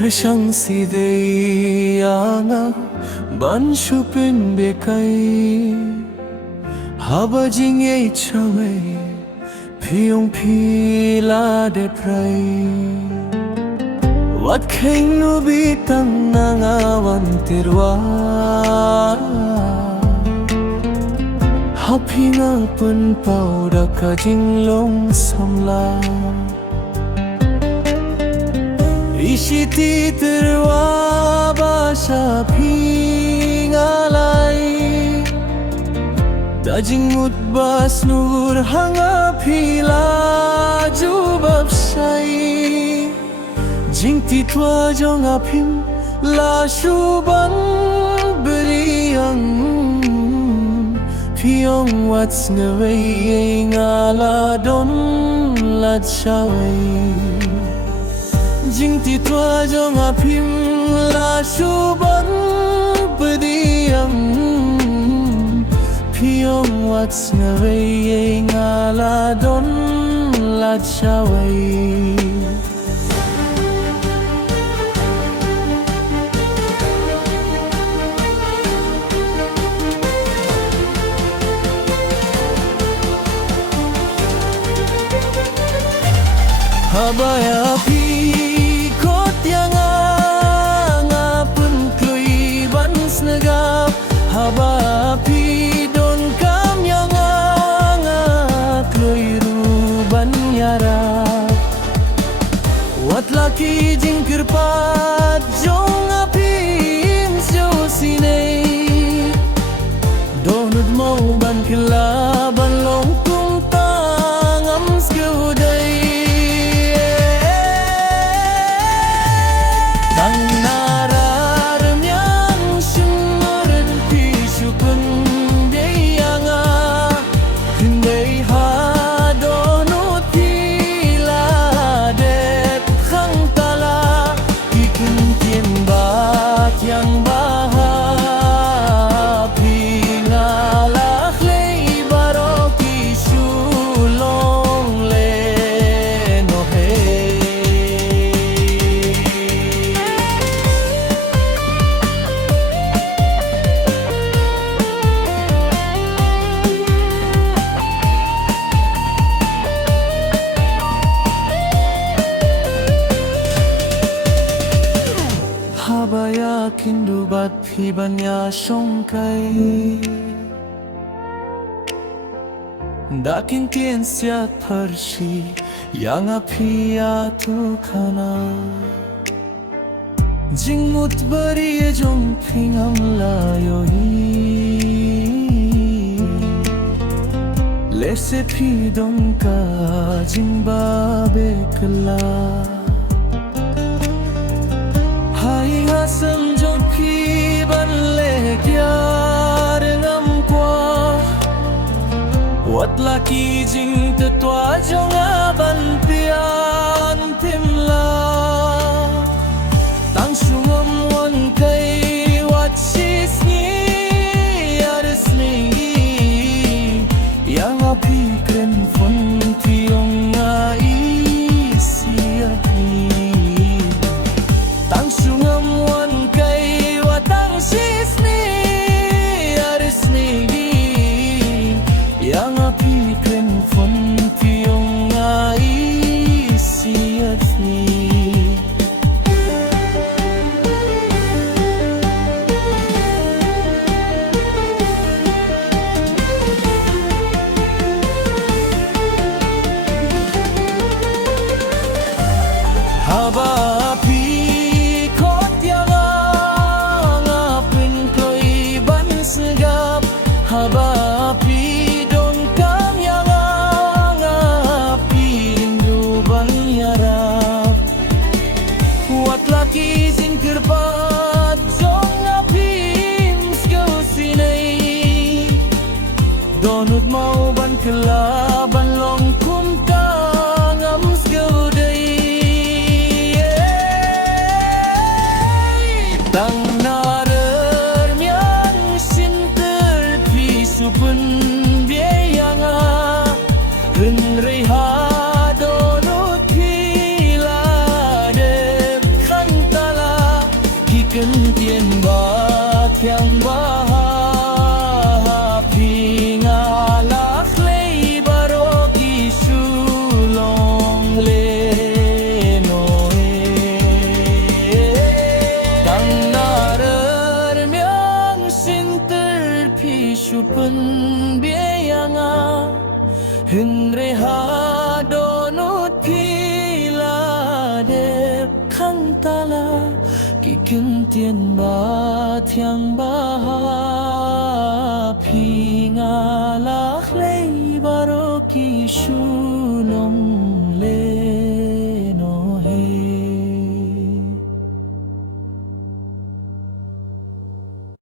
Krishang si de anga ban shupin bekai haba jing ye chawe phiong phila de prai wat kheng nu bi tang nanga wan tirwa hapinga pun pau da ka jing long samla Ishiti terwa basha pingalai Dajing mutbas nur hanga pila jubab sai Jing titwa jong apim la shuban beriang Piong wats ngaway ngala don lat shaway Jing ti tua jong apim la shuban pediam Piong wats ngaway ngala don lat shaway Habaya pi Haba pi don kam yang anga kloiru ban yara Wat laki jingkir pat jong apim syo sinay Donut mau ban kila ban long tung tang am skeuday Tang yang baha pingalak lei baroki sulong le no he Habaya kindu bat phi banya shongkai Dakin tien siat parshi yang apia tu kana Jingmut bari jong pingam layo hi Lese phi dong ka jingba bekla Asam jong pi ban le kyar ngam kwa Wat laki jing te tua jong ban pian timla Tang sungam wan kai wat sis ni ares ni Yang api kren fon piong ai siapi Tang sungam yang api kren fon piong ai siat ni Haba api kot yang ngapin kloi ban segap Haba api Laki jingkir pat jong apim skeu sinay Donut mau ban kela ban long kum tang am skeu day Tang narer mian sinter pi supun biayanga Renreha donut pila de kantala Hindreha donut pila dep khang tala ki kim tien ba thiang ba phi nga la hlei baro ki shu long